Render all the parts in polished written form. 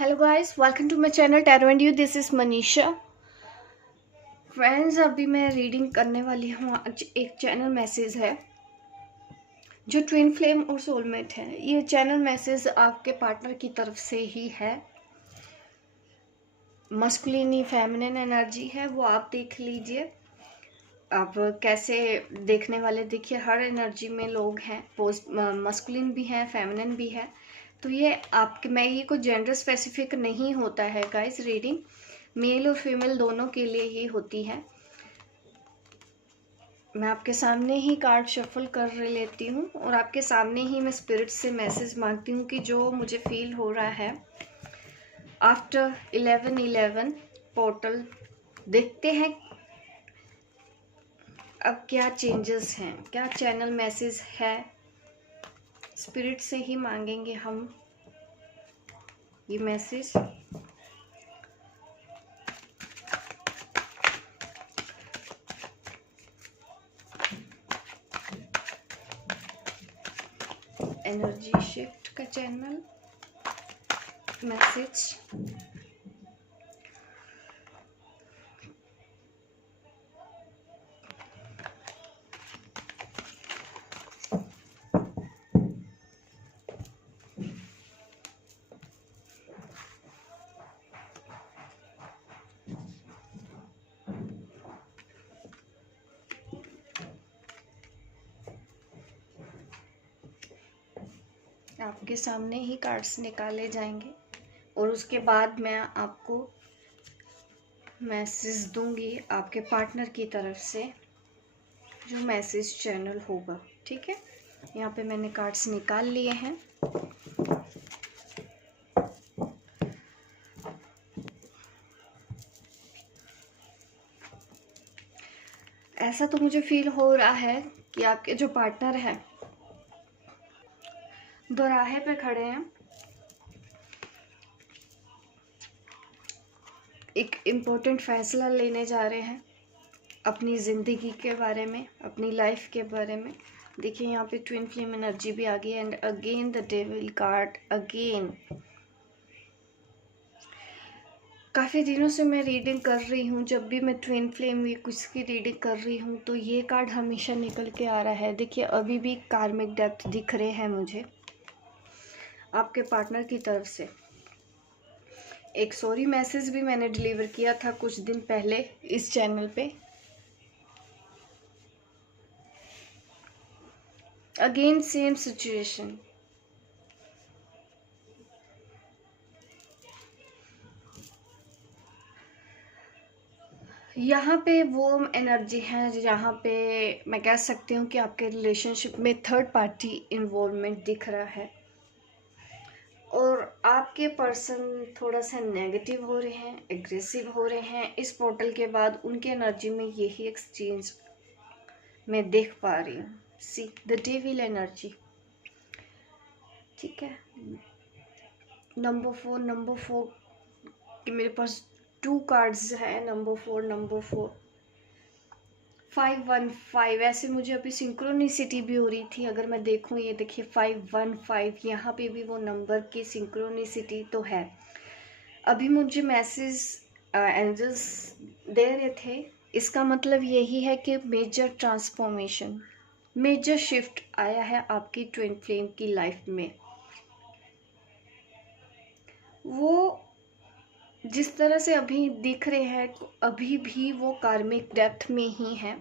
Hello guys, welcome to my channel tarot and you. This is Manisha. Friends, अभी मैं reading करने वाली हूँ। आज एक चैनल मैसेज है जो ट्विन फ्लेम और सोलमेट है। ये चैनल मैसेज आपके पार्टनर की तरफ से ही है। मस्कुलिन फेमिनिन एनर्जी है, वो आप देख लीजिए। आप कैसे देखने वाले देखिए, हर एनर्जी में लोग हैं, मस्कुलिन भी हैं, फेमिनिन भी है। तो ये आपके, मैं ये कोई जेंडर स्पेसिफिक नहीं होता है गाइस। रीडिंग मेल और फीमेल दोनों के लिए ही होती है। मैं आपके सामने ही कार्ड शफल कर लेती हूँ और आपके सामने ही मैं स्पिरिट से मैसेज मांगती हूँ कि जो मुझे फील हो रहा है आफ्टर 11/11 पोर्टल। देखते हैं अब क्या चेंजेस हैं, क्या चैनल मैसेज है। स्पिरिट से ही मांगेंगे हम ये मैसेज। एनर्जी शिफ्ट का चैनल मैसेज। आपके सामने ही कार्ड्स निकाले जाएंगे और उसके बाद मैं आपको मैसेज दूंगी आपके पार्टनर की तरफ से, जो मैसेज चैनल होगा। ठीक है, यहाँ पे मैंने कार्ड्स निकाल लिए हैं। ऐसा तो मुझे फील हो रहा है कि आपके जो पार्टनर हैं दोराहे पे खड़े हैं। एक इम्पोर्टेंट फैसला लेने जा रहे हैं अपनी ज़िंदगी के बारे में, अपनी लाइफ के बारे में। देखिए यहाँ पे ट्विन फ्लेम एनर्जी भी आ गई and again the devil card again. काफ़ी दिनों से मैं रीडिंग कर रही हूँ, जब भी मैं ट्विन फ्लेम या कुछ की रीडिंग कर रही हूँ तो ये कार्ड हमेशा निकल के आ रहा है। देखिए अभी भी कार्मिक डेप्थ दिख रहे हैं मुझे आपके पार्टनर की तरफ से। एक सॉरी मैसेज भी मैंने डिलीवर किया था कुछ दिन पहले इस चैनल पे। Again same situation. यहाँ पे वो एनर्जी है जहाँ पे मैं कह सकती हूँ कि आपके रिलेशनशिप में थर्ड पार्टी इन्वॉल्वमेंट दिख रहा है और आपके पर्सन थोड़ा सा नेगेटिव हो रहे हैं, एग्रेसिव हो रहे हैं। इस पोर्टल के बाद उनके एनर्जी में यही एक्सचेंज मैं देख पा रही हूँ। See the devil energy. ठीक है, नंबर 4 कि मेरे पास 2 कार्ड्स हैं। नंबर 4 515। ऐसे मुझे अभी सिंक्रोनिसिटी भी हो रही थी। अगर मैं देखूं, ये देखिए 515, यहाँ पे भी वो नंबर की सिंक्रोनिसिटी तो है। अभी मुझे मैसेज एंजल्स दे रहे थे, इसका मतलब यही है कि मेजर ट्रांसफॉर्मेशन, मेजर शिफ्ट आया है आपकी ट्विन फ्लेम की लाइफ में। वो जिस तरह से अभी दिख रहे हैं अभी भी वो कार्मिक डेप्थ में ही हैं,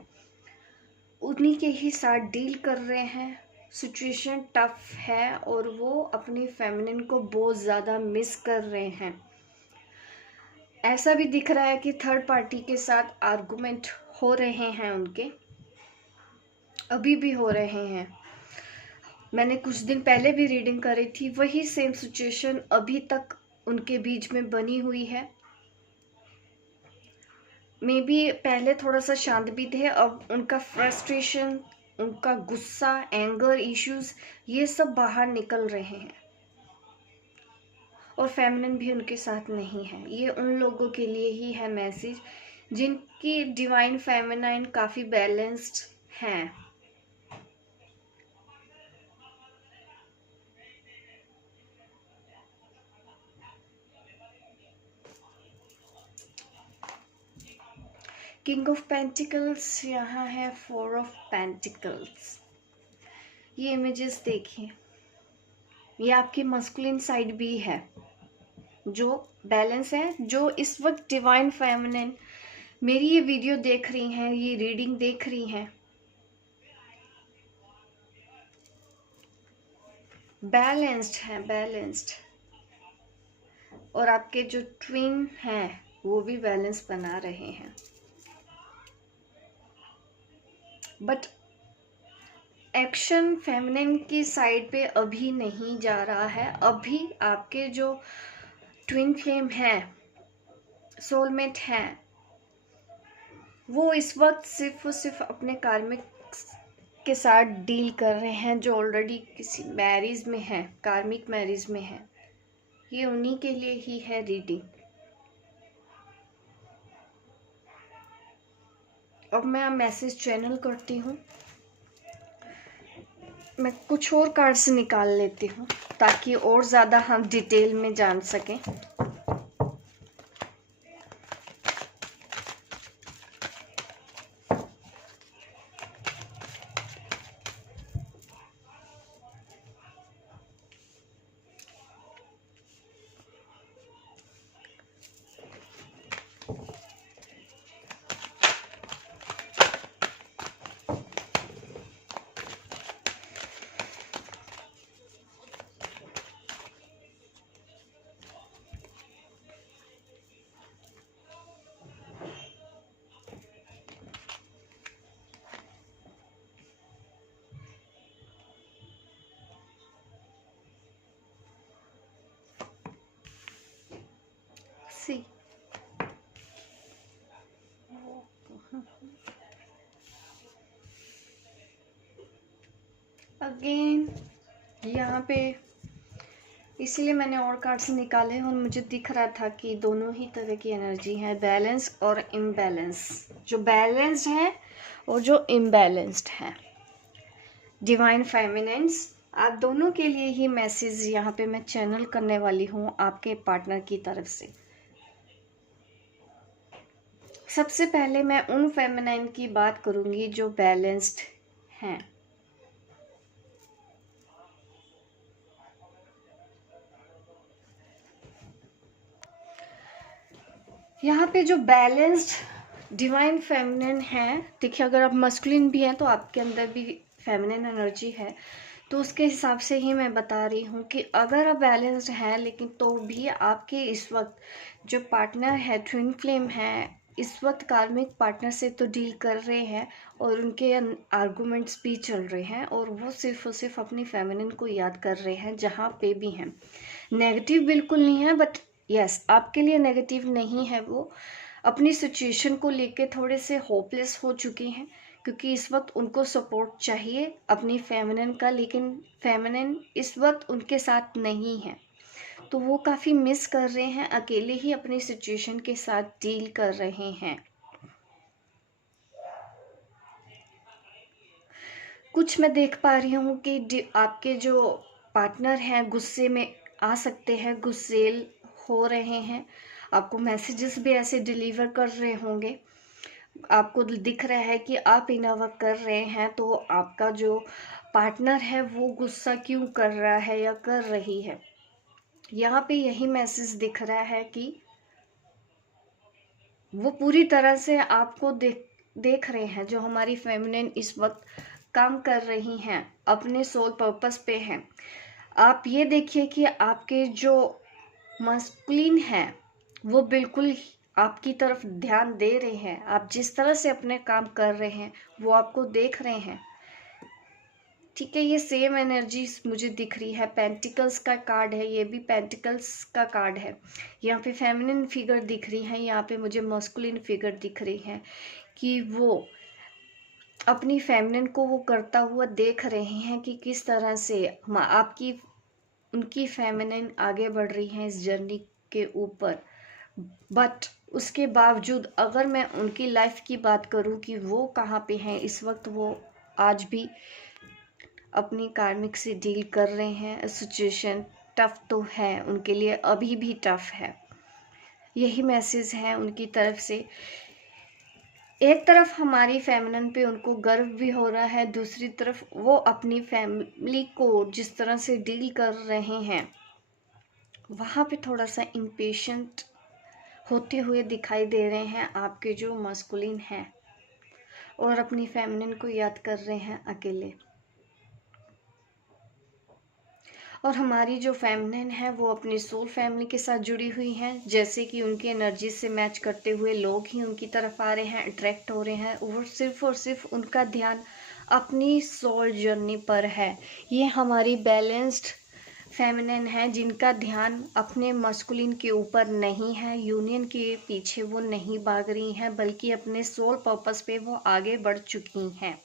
उन्हीं के ही साथ डील कर रहे हैं। सिचुएशन टफ है और वो अपनी फेमिनिन को बहुत ज़्यादा मिस कर रहे हैं। ऐसा भी दिख रहा है कि थर्ड पार्टी के साथ आर्गुमेंट हो रहे हैं उनके, अभी भी हो रहे हैं। मैंने कुछ दिन पहले भी रीडिंग करी थी, वही सेम सिचुएशन अभी तक उनके बीच में बनी हुई है। मे बी पहले थोड़ा सा शांत भी थे, अब उनका फ्रस्ट्रेशन, उनका गुस्सा, एंगर इश्यूज, ये सब बाहर निकल रहे हैं और फेमिनिन भी उनके साथ नहीं है। ये उन लोगों के लिए ही है मैसेज जिनकी डिवाइन फेमिनाइन काफ़ी बैलेंस्ड हैं। किंग ऑफ पेंटिकल्स, यहाँ है 4 ऑफ पेंटिकल्स। ये इमेजेस देखिए, ये आपकी मस्कुलिन साइड भी है जो बैलेंस है, जो इस वक्त डिवाइन फेमिनिन मेरी ये वीडियो देख रही हैं, ये रीडिंग देख रही हैं, बैलेंस्ड है, बैलेंस्ड। और आपके जो ट्विन हैं वो भी बैलेंस बना रहे हैं। बट एक्शन फेमिनिन की साइड पे अभी नहीं जा रहा है। अभी आपके जो ट्विन फ्लेम है, सोलमेट हैं, वो इस वक्त सिर्फ और सिर्फ अपने कार्मिक के साथ डील कर रहे हैं, जो ऑलरेडी किसी मैरिज में है, कार्मिक मैरिज में है। ये उन्हीं के लिए ही है रीडिंग। अब मैं मैसेज चैनल करती हूँ। मैं कुछ और कार्ड्स निकाल लेती हूँ ताकि और ज़्यादा हम डिटेल में जान सकें। सी अगेन यहाँ पे, इसलिए मैंने और कार्ड्स निकाले और मुझे दिख रहा था कि दोनों ही तरह की एनर्जी है, बैलेंस और इम्बैलेंस। जो बैलेंस्ड है और जो इम्बैलेंस्ड है। डिवाइन फेमिनिन्स, आप दोनों के लिए ही मैसेज यहाँ पे मैं चैनल करने वाली हूँ आपके पार्टनर की तरफ से। सबसे पहले मैं उन फेमिनाइन की बात करूंगी जो बैलेंस्ड हैं। यहाँ पे जो बैलेंस्ड डिवाइन फेमिनिन है, देखिए अगर आप मस्कुलिन भी हैं तो आपके अंदर भी फेमिनिन एनर्जी है, तो उसके हिसाब से ही मैं बता रही हूँ कि अगर आप बैलेंस्ड हैं लेकिन तो भी आपके इस वक्त जो पार्टनर है, ट्विन फ्लेम है, इस वक्त कार्मिक पार्टनर से तो डील कर रहे हैं और उनके आर्गुमेंट्स भी चल रहे हैं और वो सिर्फ और सिर्फ अपनी फेमिनिन को याद कर रहे हैं जहाँ पे भी हैं। नेगेटिव बिल्कुल नहीं है, बट यस आपके लिए नेगेटिव नहीं है। वो अपनी सिचुएशन को लेके थोड़े से होपलेस हो चुके हैं क्योंकि इस वक्त उनको सपोर्ट चाहिए अपनी फेमिनिन का, लेकिन फेमिनिन इस वक्त उनके साथ नहीं है, तो वो काफ़ी मिस कर रहे हैं, अकेले ही अपनी सिचुएशन के साथ डील कर रहे हैं। कुछ मैं देख पा रही हूँ कि आपके जो पार्टनर हैं गुस्से में आ सकते हैं, गुस्सेल हो रहे हैं, आपको मैसेजेस भी ऐसे डिलीवर कर रहे होंगे। आपको दिख रहा है कि आप इनवर्क कर रहे हैं तो आपका जो पार्टनर है वो गुस्सा क्यों कर रहा है या कर रही है। यहाँ पे यही मैसेज दिख रहा है कि वो पूरी तरह से आपको देख रहे हैं। जो हमारी फेमिनिन इस वक्त काम कर रही हैं, अपने सोल पर्पस पे हैं। आप ये देखिए कि आपके जो मस्कुलिन है वो बिल्कुल आपकी तरफ ध्यान दे रहे हैं। आप जिस तरह से अपने काम कर रहे हैं वो आपको देख रहे हैं, ठीक है। ये सेम एनर्जी मुझे दिख रही है। पेंटिकल्स का कार्ड है, ये भी पेंटिकल्स का कार्ड है। यहाँ पे फेमिनिन फिगर दिख रही है, यहाँ पे मुझे मस्कुलिन फिगर दिख रही है कि वो अपनी फेमिनिन को वो करता हुआ देख रहे हैं कि किस तरह से आपकी उनकी फेमिनिन आगे बढ़ रही है इस जर्नी के ऊपर। बट उसके बावजूद अगर मैं उनकी लाइफ की बात करूं कि वो कहाँ पे हैं इस वक्त, वो आज भी अपनी कार्मिक से डील कर रहे हैं। सिचुएशन टफ तो है उनके लिए, अभी भी टफ है। यही मैसेज है उनकी तरफ से एक तरफ हमारी फेमिनिन पे उनको गर्व भी हो रहा है, दूसरी तरफ वो अपनी फैमिली को जिस तरह से डील कर रहे हैं वहाँ पे थोड़ा सा इम्पेशेंट होते हुए दिखाई दे रहे हैं आपके जो मस्कुलिन हैं, और अपनी फेमिनिन को याद कर रहे हैं अकेले। और हमारी जो फेमिनिन है वो अपनी सोल फैमिली के साथ जुड़ी हुई हैं, जैसे कि उनकी एनर्जी से मैच करते हुए लोग ही उनकी तरफ आ रहे हैं, अट्रैक्ट हो रहे हैं, और सिर्फ उनका ध्यान अपनी सोल जर्नी पर है। ये हमारी बैलेंस्ड फेमिनिन है जिनका ध्यान अपने मस्कुलिन के ऊपर नहीं है, यूनियन के पीछे वो नहीं भाग रही हैं, बल्कि अपने सोल पर्पस पे वो आगे बढ़ चुकी हैं।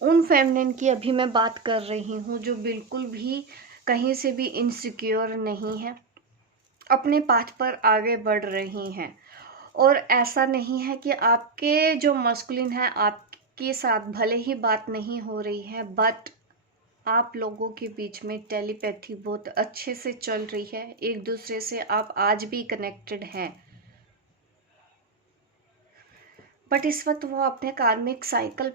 उन फेमिनिन की अभी मैं बात कर रही हूँ जो बिल्कुल भी कहीं से भी इनसिक्योर नहीं है, अपने पाथ पर आगे बढ़ रही हैं। और ऐसा नहीं है कि आपके जो मस्कुलिन है आपके साथ भले ही बात नहीं हो रही है, बट आप लोगों के बीच में टेलीपैथी बहुत अच्छे से चल रही है, एक दूसरे से आप आज भी कनेक्टेड हैं। बट इस वक्त वो अपने कार्मिक साइकिल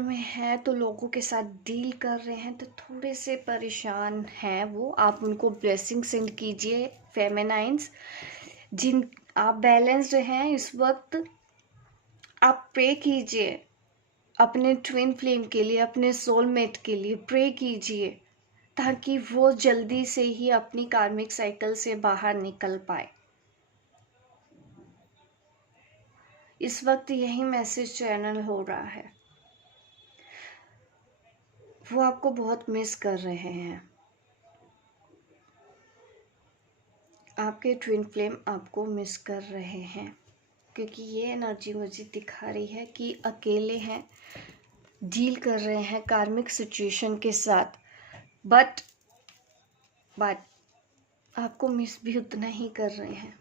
में है, तो लोगों के साथ डील कर रहे हैं, तो थोड़े से परेशान हैं वो। आप उनको ब्लेसिंग सेंड कीजिए फेमिनाइंस, जिन आप बैलेंस्ड हैं इस वक्त। आप प्रे कीजिए अपने ट्विन फ्लेम के लिए, अपने सोलमेट के लिए प्रे कीजिए, ताकि वो जल्दी से ही अपनी कार्मिक साइकिल से बाहर निकल पाए। इस वक्त यही मैसेज चैनल हो रहा है। वो आपको बहुत मिस कर रहे हैं, आपके ट्विन फ्लेम आपको मिस कर रहे हैं, क्योंकि ये एनर्जी मुझे दिखा रही है कि अकेले हैं, डील कर रहे हैं कार्मिक सिचुएशन के साथ, बट आपको मिस भी उतना ही कर रहे हैं।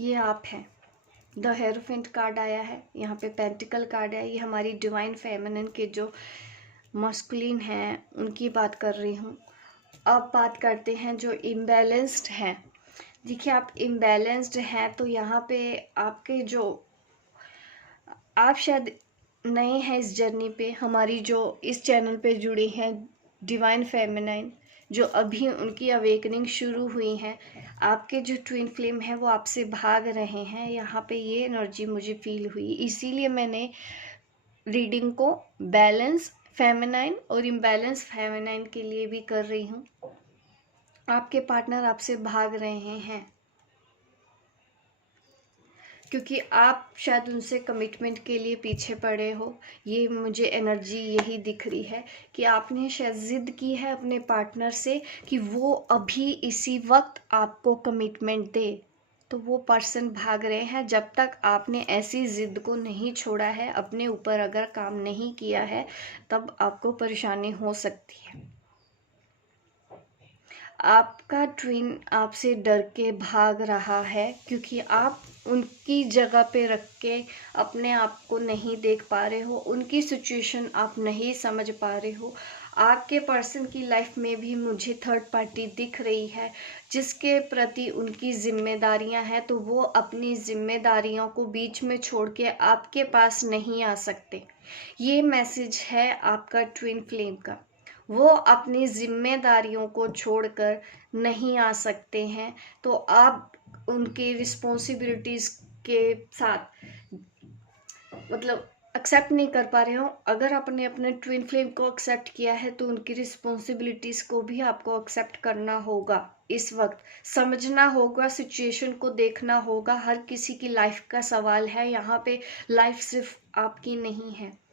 ये आप हैं। द हेरोफेंट कार्ड आया है, यहाँ पे पेंटिकल कार्ड है, ये हमारी डिवाइन फेमिनिन के जो मस्कुलिन हैं उनकी बात कर रही हूँ। अब बात करते हैं जो इम्बैलेंस्ड हैं। देखिए, आप इम्बैलेंस्ड हैं तो यहाँ पे आपके जो, आप शायद नए हैं इस जर्नी पे, हमारी जो इस चैनल पे जुड़े हैं डिवाइन फेमिनाइन, जो अभी उनकी अवेकनिंग शुरू हुई है, आपके जो ट्विन फ्लेम हैं वो आपसे भाग रहे हैं। यहाँ पे ये एनर्जी मुझे फील हुई, इसीलिए मैंने रीडिंग को बैलेंस फेमिनाइन और इम्बैलेंस फेमिनाइन के लिए भी कर रही हूँ। आपके पार्टनर आपसे भाग रहे हैं क्योंकि आप शायद उनसे कमिटमेंट के लिए पीछे पड़े हो। ये मुझे एनर्जी यही दिख रही है कि आपने शायद ज़िद की है अपने पार्टनर से कि वो अभी इसी वक्त आपको कमिटमेंट दे, तो वो पर्सन भाग रहे हैं। जब तक आपने ऐसी ज़िद को नहीं छोड़ा है, अपने ऊपर अगर काम नहीं किया है, तब आपको परेशानी हो सकती है। आपका ट्विन आपसे डर के भाग रहा है क्योंकि आप उनकी जगह पे रख के अपने आप को नहीं देख पा रहे हो, उनकी सिचुएशन आप नहीं समझ पा रहे हो। आपके पर्सन की लाइफ में भी मुझे थर्ड पार्टी दिख रही है जिसके प्रति उनकी जिम्मेदारियां हैं, तो वो अपनी जिम्मेदारियों को बीच में छोड़ के आपके पास नहीं आ सकते। ये मैसेज है आपका ट्विन फ्लेम का। वो अपनी जिम्मेदारियों को छोड़कर नहीं आ सकते हैं, तो आप उनकी रिस्पॉन्सिबिलिटीज के साथ मतलब एक्सेप्ट नहीं कर पा रहे हो। अगर आपने अपने ट्विन फ्लेम को एक्सेप्ट किया है तो उनकी रिस्पॉन्सिबिलिटीज को भी आपको एक्सेप्ट करना होगा। इस वक्त समझना होगा, सिचुएशन को देखना होगा। हर किसी की लाइफ का सवाल है यहाँ पे, लाइफ सिर्फ आपकी नहीं है,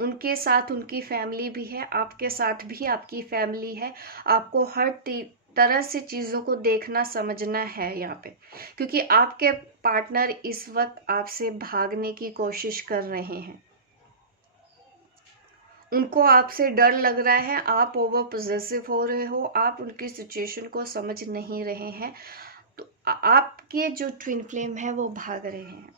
उनके साथ उनकी फैमिली भी है, आपके साथ भी आपकी फैमिली है। आपको हर तरह से चीज़ों को देखना समझना है यहाँ पे, क्योंकि आपके पार्टनर इस वक्त आपसे भागने की कोशिश कर रहे हैं। उनको आपसे डर लग रहा है, आप ओवर पोजेसिव हो रहे हो, आप उनकी सिचुएशन को समझ नहीं रहे हैं, तो आपके जो ट्विन फ्लेम है वो भाग रहे हैं।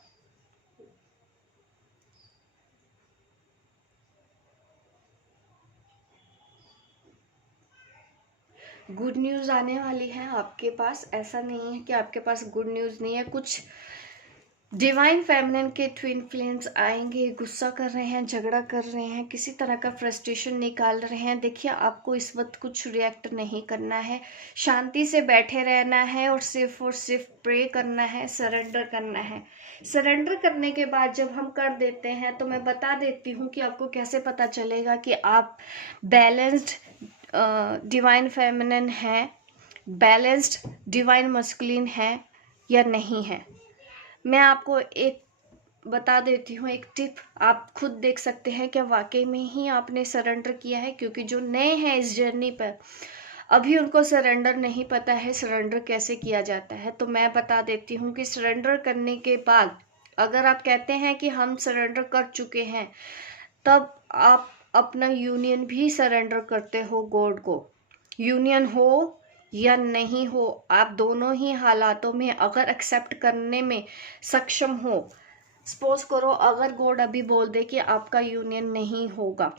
गुड न्यूज़ आने वाली है आपके पास। ऐसा नहीं है कि आपके पास गुड न्यूज़ नहीं है। कुछ डिवाइन फेमिनिन के ट्विन फ्लेम्स आएंगे, गुस्सा कर रहे हैं, झगड़ा कर रहे हैं, किसी तरह का फ्रस्ट्रेशन निकाल रहे हैं। देखिए, आपको इस वक्त कुछ रिएक्ट नहीं करना है, शांति से बैठे रहना है और सिर्फ प्रे करना है, सरेंडर करना है। सरेंडर करने के बाद जब हम कर देते हैं तो मैं बता देती हूँ कि आपको कैसे पता चलेगा कि आप बैलेंस्ड डिवाइन फेमिनिन हैं, बैलेंस्ड डिवाइन मस्कुलिन है या नहीं है। मैं आपको एक बता देती हूँ, एक टिप आप खुद देख सकते हैं क्या वाकई में ही आपने सरेंडर किया है। क्योंकि जो नए हैं इस जर्नी पर, अभी उनको सरेंडर नहीं पता है सरेंडर कैसे किया जाता है। तो मैं बता देती हूँ कि सरेंडर करने के बाद अगर आप कहते हैं कि हम सरेंडर कर चुके हैं, तब आप अपना यूनियन भी सरेंडर करते हो गॉड को। यूनियन हो या नहीं हो, आप दोनों ही हालातों में अगर एक्सेप्ट करने में सक्षम हो, सपोज करो अगर गॉड अभी बोल दे कि आपका यूनियन नहीं होगा,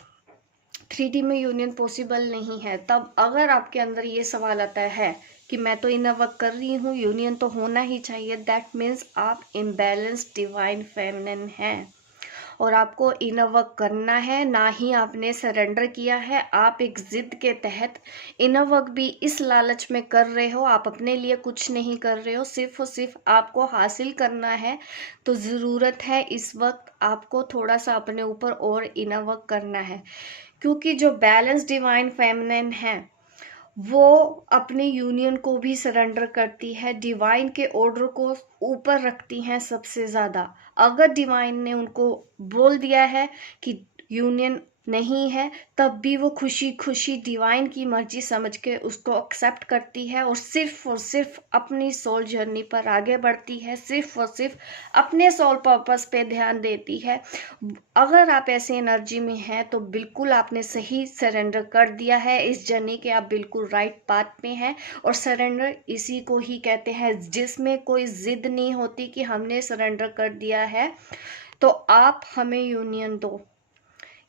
3D में यूनियन पॉसिबल नहीं है, तब अगर आपके अंदर ये सवाल आता है कि मैं तो इनर वर्क कर रही हूँ, यूनियन तो होना ही चाहिए, दैट मीन्स आप इम्बैलेंस डिवाइन फेमिनिन हैं और आपको इनर वर्क करना है। ना ही आपने सरेंडर किया है, आप एक जिद के तहत इनर वर्क भी इस लालच में कर रहे हो। आप अपने लिए कुछ नहीं कर रहे हो, सिर्फ और सिर्फ आपको हासिल करना है। तो ज़रूरत है इस वक्त आपको थोड़ा सा अपने ऊपर और इनर वर्क करना है। क्योंकि जो बैलेंस डिवाइन फेमिनिन है वो अपने यूनियन को भी सरेंडर करती है, डिवाइन के ऑर्डर को ऊपर रखती हैं सबसे ज़्यादा। अगर डिवाइन ने उनको बोल दिया है कि यूनियन नहीं है, तब भी वो खुशी खुशी डिवाइन की मर्जी समझ के उसको एक्सेप्ट करती है और सिर्फ अपनी सोल जर्नी पर आगे बढ़ती है, सिर्फ और सिर्फ अपने सोल पर्पस पे ध्यान देती है। अगर आप ऐसे एनर्जी में हैं तो बिल्कुल आपने सही सरेंडर कर दिया है इस जर्नी के, आप बिल्कुल राइट पाथ में हैं। और सरेंडर इसी को ही कहते हैं जिसमें कोई जिद नहीं होती कि हमने सरेंडर कर दिया है तो आप हमें यूनियन दो।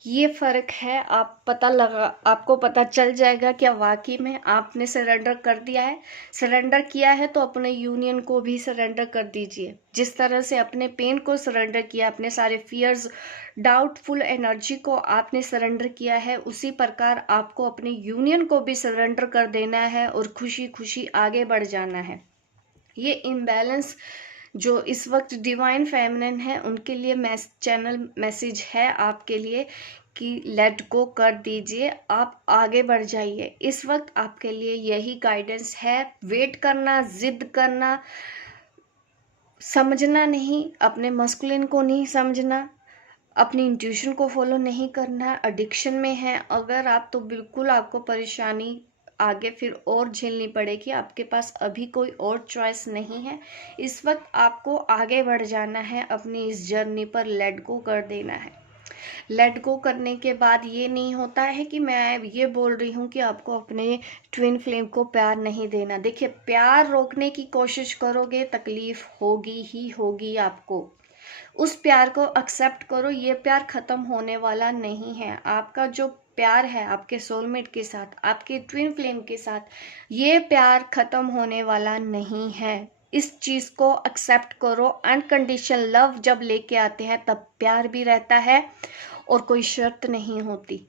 ये फ़र्क है, आपको पता चल जाएगा क्या वाकई में आपने सरेंडर कर दिया है। सरेंडर किया है तो अपने यूनियन को भी सरेंडर कर दीजिए। जिस तरह से अपने पेन को सरेंडर किया, अपने सारे फियर्स, डाउटफुल एनर्जी को आपने सरेंडर किया है, उसी प्रकार आपको अपने यूनियन को भी सरेंडर कर देना है और खुशी खुशी आगे बढ़ जाना है। ये इम्बैलेंस जो इस वक्त डिवाइन फेमिनिन है उनके लिए चैनल मैसेज है आपके लिए कि लेट गो कर दीजिए, आप आगे बढ़ जाइए। इस वक्त आपके लिए यही गाइडेंस है। वेट करना, जिद करना, समझना नहीं, अपने मस्कुलिन को नहीं समझना, अपनी इंट्यूशन को फॉलो नहीं करना, एडिक्शन में है अगर आप, तो बिल्कुल आपको परेशानी आगे फिर और झेलनी पड़ेगी। आपके पास अभी कोई और चॉइस नहीं है। इस वक्त आपको आगे बढ़ जाना है, अपनी इस जर्नी पर लेट गो कर देना है। लेट गो करने के बाद ये नहीं होता है कि मैं ये बोल रही हूँ कि आपको अपने ट्विन फ्लेम को प्यार नहीं देना। देखिए, प्यार रोकने की कोशिश करोगे तकलीफ होगी ही होगी आपको। उस प्यार को एक्सेप्ट करो, ये प्यार खत्म होने वाला नहीं है। आपका जो प्यार है आपके सोलमेट के साथ, आपके ट्विन फ्लेम के साथ, ये प्यार खत्म होने वाला नहीं है। इस चीज को एक्सेप्ट करो। अनकंडीशनल लव जब लेके आते हैं तब प्यार भी रहता है और कोई शर्त नहीं होती।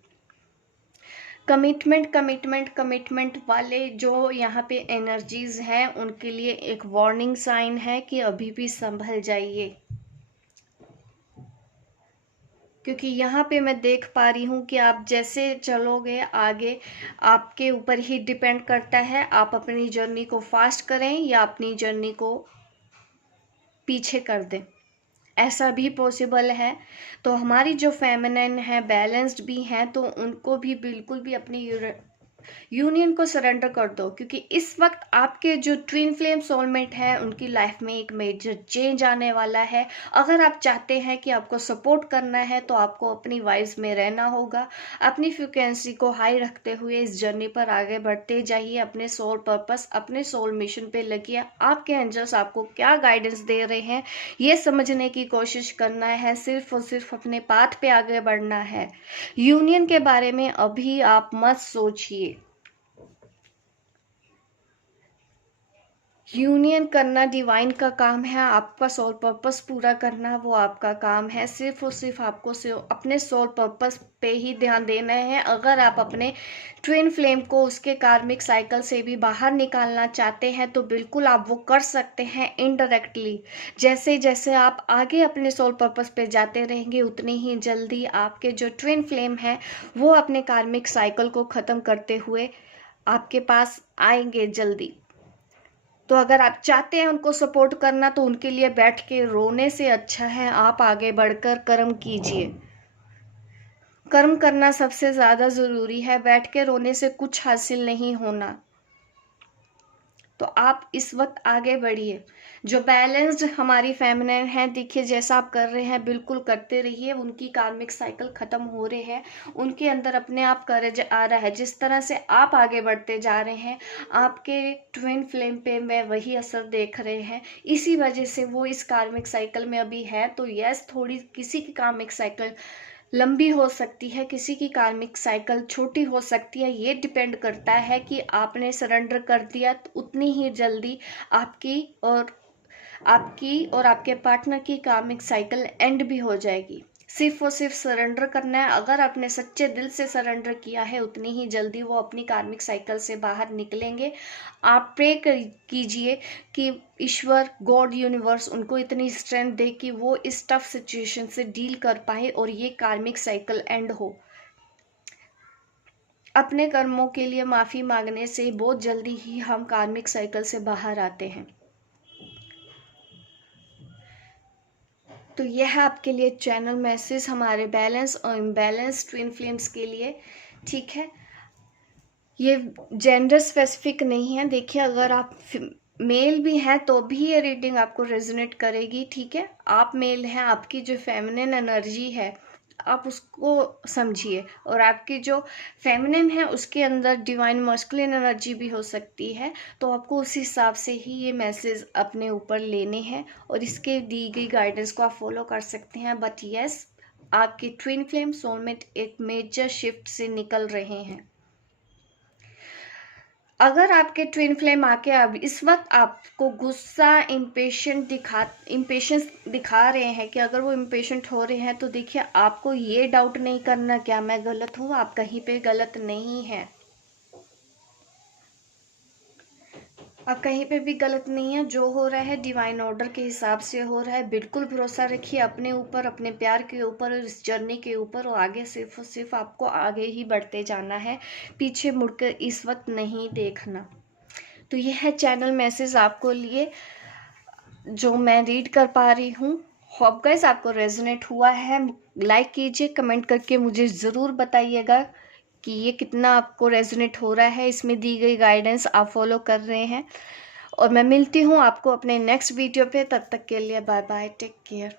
कमिटमेंट कमिटमेंट कमिटमेंट वाले जो यहाँ पे एनर्जीज हैं उनके लिए एक वार्निंग साइन है कि अभी भी संभल जाइए। क्योंकि यहाँ पे मैं देख पा रही हूँ कि आप जैसे चलोगे आगे, आपके ऊपर ही डिपेंड करता है। आप अपनी जर्नी को फास्ट करें या अपनी जर्नी को पीछे कर दें, ऐसा भी पॉसिबल है। तो हमारी जो फेमिनिन है, बैलेंस्ड भी हैं, तो उनको भी बिल्कुल भी अपनी यूनियन को सरेंडर कर दो। क्योंकि इस वक्त आपके जो ट्विन फ्लेम सोलमेट है उनकी लाइफ में एक मेजर चेंज आने वाला है। अगर आप चाहते हैं कि आपको सपोर्ट करना है तो आपको अपनी वाइब्स में रहना होगा, अपनी फ्रिक्वेंसी को हाई रखते हुए इस जर्नी पर आगे बढ़ते जाइए। अपने सोल पर्पस, अपने सोल मिशन पे लगिए। आपके एंजल्स आपको क्या गाइडेंस दे रहे हैं ये समझने की कोशिश करना है, सिर्फ और सिर्फ अपने पाथ पे आगे बढ़ना है। यूनियन के बारे में अभी आप मत सोचिए। यूनियन करना डिवाइन का काम है, आपका सोल पर्पस पूरा करना वो आपका काम है। सिर्फ और सिर्फ आपको अपने सोल पर्पस पे ही ध्यान देना है। अगर आप अपने ट्विन फ्लेम को उसके कार्मिक साइकिल से भी बाहर निकालना चाहते हैं तो बिल्कुल आप वो कर सकते हैं इनडायरेक्टली। जैसे जैसे आप आगे अपने सोल पर्पस पे जाते रहेंगे उतनी ही जल्दी आपके जो ट्विन फ्लेम है वो अपने कार्मिक साइकिल को ख़त्म करते हुए आपके पास आएंगे जल्दी। तो अगर आप चाहते हैं उनको सपोर्ट करना तो उनके लिए बैठ के रोने से अच्छा है आप आगे बढ़कर कर्म कीजिए। कर्म करना सबसे ज़्यादा ज़रूरी है, बैठ के रोने से कुछ हासिल नहीं होना। तो आप इस वक्त आगे बढ़िए। जो बैलेंस्ड हमारी फेमिनिन है, देखिए जैसा आप कर रहे हैं बिल्कुल करते रहिए। उनकी कार्मिक साइकिल ख़त्म हो रहे हैं, उनके अंदर अपने आप करेज आ रहा है। जिस तरह से आप आगे बढ़ते जा रहे हैं आपके ट्विन फ्लेम पे मैं वही असर देख रहे हैं, इसी वजह से वो इस कार्मिक साइकिल में अभी है। तो यस, थोड़ी किसी की कार्मिक साइकिल लंबी हो सकती है, किसी की कार्मिक साइकिल छोटी हो सकती है। ये डिपेंड करता है कि आपने सरेंडर कर दिया तो उतनी ही जल्दी आपकी और आपके पार्टनर की कार्मिक साइकिल एंड भी हो जाएगी। सिर्फ और सिर्फ सरेंडर करना है। अगर आपने सच्चे दिल से सरेंडर किया है उतनी ही जल्दी वो अपनी कार्मिक साइकिल से बाहर निकलेंगे। आप प्रे कीजिए कि ईश्वर, गॉड, यूनिवर्स उनको इतनी स्ट्रेंथ दे कि वो इस टफ सिचुएशन से डील कर पाए और ये कार्मिक साइकिल एंड हो। अपने कर्मों के लिए माफ़ी मांगने से बहुत जल्दी ही हम कार्मिक साइकिल से बाहर आते हैं। तो यह है आपके लिए चैनल मैसेज हमारे बैलेंस और इम्बैलेंस ट्विन फ्लेम्स के लिए, ठीक है। ये जेंडर स्पेसिफिक नहीं है। देखिए अगर आप मेल भी हैं तो भी ये रीडिंग आपको रेजोनेट करेगी, ठीक है। आप मेल हैं, आपकी जो फेमिनिन एनर्जी है आप उसको समझिए, और आपकी जो फेमिनिन है उसके अंदर डिवाइन मस्कुलिन एनर्जी भी हो सकती है। तो आपको उस हिसाब से ही ये मैसेज अपने ऊपर लेने हैं और इसके दी गई गाइडेंस को आप फॉलो कर सकते हैं। बट यस, आपके ट्विन फ्लेम सोलमेट एक मेजर शिफ्ट से निकल रहे हैं। अगर आपके ट्विन फ्लेम आके अब इस वक्त आपको गुस्सा, इम्पेशेंस दिखा रहे हैं कि अगर वो इम्पेशेंट हो रहे हैं तो देखिए आपको ये डाउट नहीं करना क्या मैं गलत हूँ, आप कहीं पे गलत नहीं हैं। अब कहीं पे भी गलत नहीं है। जो हो रहा है डिवाइन ऑर्डर के हिसाब से हो रहा है। बिल्कुल भरोसा रखिए अपने ऊपर, अपने प्यार के ऊपर और इस जर्नी के ऊपर, और आगे सिर्फ और सिर्फ आपको आगे ही बढ़ते जाना है, पीछे मुड़कर इस वक्त नहीं देखना। तो यह है चैनल मैसेज आपको लिए जो मैं रीड कर पा रही हूँ। होप गाइस आपको रेजोनेट हुआ है। लाइक कीजिए, कमेंट करके मुझे ज़रूर बताइएगा कि ये कितना आपको रेजोनेट हो रहा है, इसमें दी गई गाइडेंस आप फॉलो कर रहे हैं। और मैं मिलती हूँ आपको अपने नेक्स्ट वीडियो पे। तब तक के लिए बाय बाय, टेक केयर।